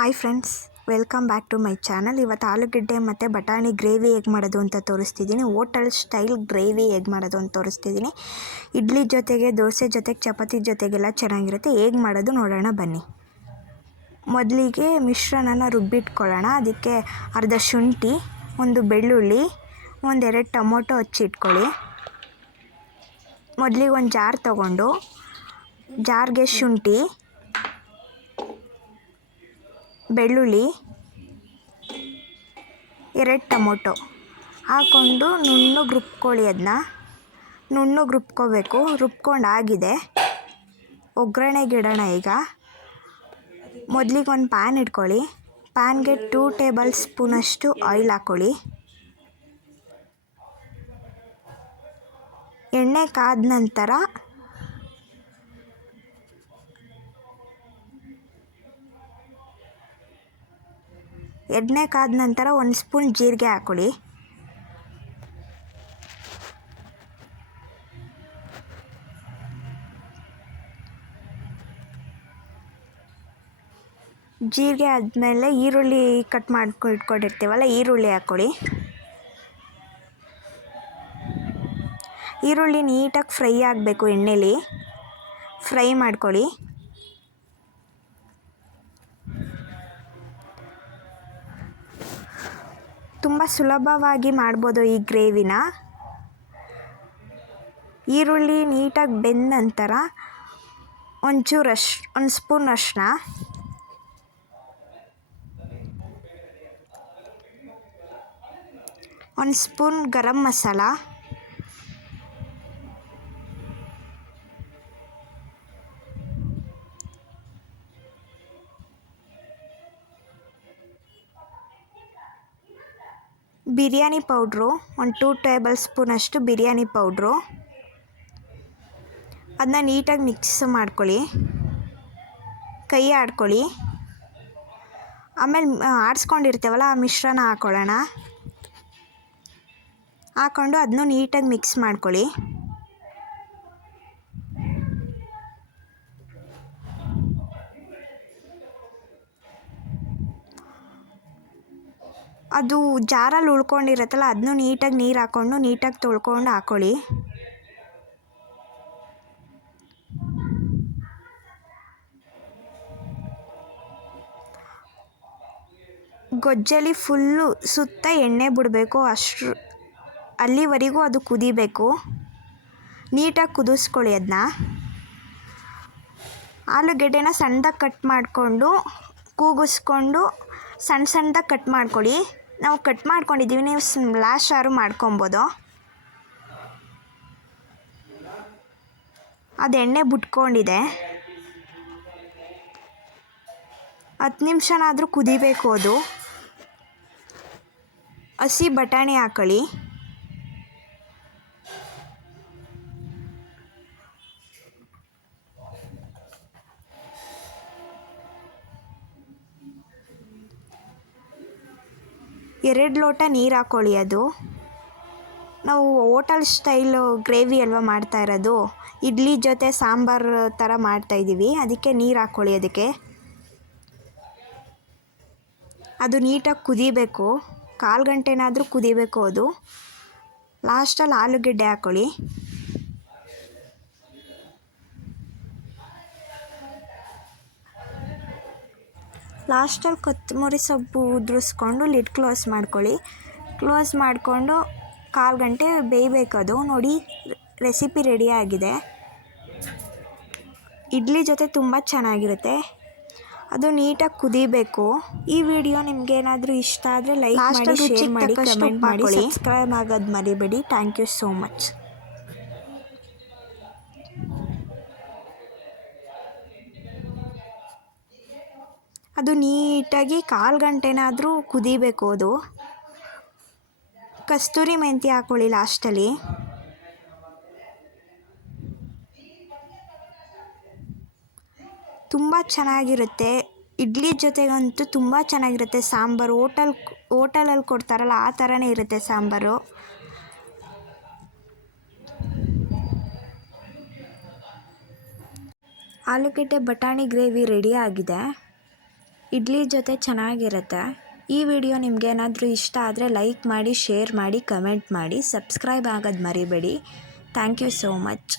Hi friends, welcome back to my channel. ಇವತ್ತು ಆಲೂಗಡ್ಡೆ ಮತ್ತು ಬಟಾಣಿ ಗ್ರೇವಿ ಹೇಗೆ ಮಾಡೋದು ಅಂತ ತೋರಿಸ್ತಿದ್ದೀನಿ. ಹೋಟೆಲ್ ಸ್ಟೈಲ್ ಗ್ರೇವಿ ಹೇಗೆ ಮಾಡೋದು ಅಂತ ತೋರಿಸ್ತಿದ್ದೀನಿ. ಇಡ್ಲಿ ಜೊತೆಗೆ, ದೋಸೆ ಜೊತೆಗೆ, ಚಪಾತಿ ಜೊತೆಗೆಲ್ಲ ಚೆನ್ನಾಗಿರುತ್ತೆ. ಹೇಗೆ ಮಾಡೋದು ನೋಡೋಣ ಬನ್ನಿ. ಮೊದಲಿಗೆ ಮಿಶ್ರಣನ ರುಬ್ಬಿಟ್ಕೊಳ್ಳೋಣ. ಅದಕ್ಕೆ ಅರ್ಧ ಶುಂಠಿ, ಒಂದು ಬೆಳ್ಳುಳ್ಳಿ, ಒಂದೆರಡು ಟೊಮೊಟೊ ಹಚ್ಚಿಟ್ಕೊಳ್ಳಿ. ಮೊದಲಿಗೆ ಒಂದು ಜಾರ್ ತೊಗೊಂಡು ಜಾರ್ಗೆ ಶುಂಠಿ, ಬೆಳ್ಳುಳ್ಳಿ, 2 ಟೊಮೊಟೊ ಹಾಕ್ಕೊಂಡು ನುಣ್ಣಗೆ ರುಬ್ಕೊಳ್ಳಿ. ಅದನ್ನ ನುಣ್ಣಗೆ ರುಬ್ಕೋಬೇಕು. ರುಬ್ಕೊಂಡಾಗಿದೆ, ಒಗ್ಗರಣೆಗೆ ಇಡೋಣ. ಈಗ ಮೊದಲಿಗೆ ಒಂದು ಪ್ಯಾನ್ ಇಟ್ಕೊಳ್ಳಿ. ಪ್ಯಾನ್ಗೆ 2 ಟೇಬಲ್ ಸ್ಪೂನಷ್ಟು ಆಯಿಲ್ ಹಾಕ್ಕೊಳ್ಳಿ. ಎಣ್ಣೆ ಕಾದ ನಂತರ ಒಂದು ಸ್ಪೂನ್ ಜೀರಿಗೆ ಹಾಕ್ಕೊಳ್ಳಿ. ಜೀರಿಗೆ ಆದಮೇಲೆ ಈರುಳ್ಳಿ ಕಟ್ ಇಟ್ಕೊಂಡಿರ್ತೀವಲ್ಲ, ಈರುಳ್ಳಿ ಹಾಕ್ಕೊಳ್ಳಿ. ಈರುಳ್ಳಿ ನೀಟಾಗಿ ಫ್ರೈ ಆಗಬೇಕು. ಎಣ್ಣೆಲಿ ಫ್ರೈ ಮಾಡ್ಕೊಳ್ಳಿ. ತುಂಬ ಸುಲಭವಾಗಿ ಮಾಡ್ಬೋದು ಈ ಗ್ರೇವಿನ. ಈರುಳ್ಳಿ ನೀಟಾಗಿ ಬೆಂದ ನಂತರ ಒಂದು ಸ್ಪೂನ್ ಅರಿಶಿನ, ಒಂದು ಸ್ಪೂನ್ ಗರಂ ಮಸಾಲ, ಬಿರಿಯಾನಿ ಪೌಡ್ರು, ಒಂದು 2 ಟೇಬಲ್ ಸ್ಪೂನಷ್ಟು ಬಿರಿಯಾನಿ ಪೌಡ್ರು. ಅದನ್ನ ನೀಟಾಗಿ ಮಿಕ್ಸ್ ಮಾಡ್ಕೊಳ್ಳಿ. ಕೈ ಆಡ್ಕೊಳ್ಳಿ. ಆಮೇಲೆ ಆಡಿಸ್ಕೊಂಡಿರ್ತೇವಲ್ಲ, ಆ ಮಿಶ್ರಣ ಹಾಕ್ಕೊಳ್ಳೋಣ. ಹಾಕ್ಕೊಂಡು ಅದನ್ನು ನೀಟಾಗಿ ಮಿಕ್ಸ್ ಮಾಡ್ಕೊಳ್ಳಿ. ಅದು ಜಾರಲ್ಲಿ ಉಳ್ಕೊಂಡಿರತ್ತಲ್ಲ, ಅದನ್ನು ನೀಟಾಗಿ ನೀರು ಹಾಕ್ಕೊಂಡು ನೀಟಾಗಿ ತೊಳ್ಕೊಂಡು ಹಾಕ್ಕೊಳ್ಳಿ. ಗೊಜ್ಜಲ್ಲಿ ಫುಲ್ಲು ಸುತ್ತ ಎಣ್ಣೆ ಬಿಡಬೇಕು. ಅಲ್ಲಿವರೆಗೂ ಅದು ಕುದಿಬೇಕು. ನೀಟಾಗಿ ಕುದಿಸ್ಕೊಳ್ಳಿ. ಅದನ್ನ ಆಲೂಗೆಡ್ಡೆನ ಸಣ್ಣದಾಗಿ ಕಟ್ ಮಾಡಿಕೊಂಡು ಕೂಗಿಸ್ಕೊಂಡು ಸಣ್ಣದಾಗಿ ಕಟ್ ಮಾಡ್ಕೊಳ್ಳಿ. ನಾವು ಕಟ್ ಮಾಡ್ಕೊಂಡಿದ್ದೀವಿ, ನೀವು ಲಾಸ್ಟ್ ಆರು ಮಾಡ್ಕೊಬೋದು. ಅದು ಎಣ್ಣೆ ಬಿಟ್ಕೊಂಡಿದೆ. 10 ನಿಮಿಷನಾದರೂ ಕುದಿಬೇಕು. ಅದು ಹಸಿ ಬಟಾಣಿ ಹಾಕೊಳ್ಳಿ. ಎರಡು ಲೋಟ ನೀರು ಹಾಕ್ಕೊಳ್ಳಿ. ಅದು ನಾವು ಹೋಟೆಲ್ ಸ್ಟೈಲು ಗ್ರೇವಿ ಅಲ್ವಾ ಮಾಡ್ತಾ ಇರೋದು. ಇಡ್ಲಿ ಜೊತೆ ಸಾಂಬಾರು ಥರ ಮಾಡ್ತಾಯಿದ್ದೀವಿ, ಅದಕ್ಕೆ ನೀರು ಹಾಕ್ಕೊಳ್ಳಿ. ಅದಕ್ಕೆ ಅದು ನೀಟಾಗಿ ಕುದಿಬೇಕು. 1/4 ಗಂಟೆನಾದರೂ ಕುದಿಬೇಕು. ಅದು ಲಾಸ್ಟಲ್ಲಿ ಆಲೂಗೆಡ್ಡೆ ಹಾಕ್ಕೊಳ್ಳಿ. ಲಾಸ್ಟಲ್ಲಿ ಕೊತ್ತಂಬರಿ ಸೊಪ್ಪು ಉದುರಿಸ್ಕೊಂಡು ಲಿಡ್ ಕ್ಲೋಸ್ ಮಾಡ್ಕೊಳ್ಳಿ. ಕ್ಲೋಸ್ ಮಾಡಿಕೊಂಡು 1/4 ಗಂಟೆ ಬೇಯಬೇಕು. ಅದು ನೋಡಿ, ರೆಸಿಪಿ ರೆಡಿಯಾಗಿದೆ. ಇಡ್ಲಿ ಜೊತೆ ತುಂಬ ಚೆನ್ನಾಗಿರುತ್ತೆ. ಅದು ನೀಟಾಗಿ ಕುದಿಬೇಕು. ಈ ವಿಡಿಯೋ ನಿಮಗೇನಾದರೂ ಇಷ್ಟ ಆದರೆ ಲೈಕ್ ಮಾಡಿ, ಶೇರ್ ಮಾಡಿ, ಕಮೆಂಟ್ ಮಾಡಿ, ಸಬ್ಸ್ಕ್ರೈಬ್ ಆಗೋದು ಮರಿಬೇಡಿ. Thank you so much. ಅದು ನೀಟಾಗಿ 1/4 ಗಂಟೆನಾದರೂ ಕುದಿಬೇಕು. ಅದು ಕಸ್ತೂರಿ ಮೆಂತ್ಯ ಹಾಕ್ಕೊಳ್ಳಿ ಲಾಸ್ಟಲ್ಲಿ. ತುಂಬ ಚೆನ್ನಾಗಿರುತ್ತೆ. ಇಡ್ಲಿ ಜೊತೆಗಂತೂ ತುಂಬ ಚೆನ್ನಾಗಿರುತ್ತೆ. ಸಾಂಬಾರು ಹೋಟೆಲಲ್ಲಿ ಕೊಡ್ತಾರಲ್ಲ, ಆ ಥರನೇ ಇರುತ್ತೆ ಸಾಂಬಾರು. ಆಲೂಗಡ್ಡೆ ಬಟಾಣಿ ಗ್ರೇವಿ ರೆಡಿ ಆಗಿದೆ. ಇಡ್ಲಿ ಜೊತೆ ಚೆನ್ನಾಗಿರುತ್ತೆ. ಈ ವಿಡಿಯೋ ನಿಮಗೇನಾದರೂ ಇಷ್ಟ ಆದರೆ ಲೈಕ್ ಮಾಡಿ, ಶೇರ್ ಮಾಡಿ, ಕಮೆಂಟ್ ಮಾಡಿ, ಸಬ್ಸ್ಕ್ರೈಬ್ ಆಗೋದು ಮರಿಬೇಡಿ. Thank you so much.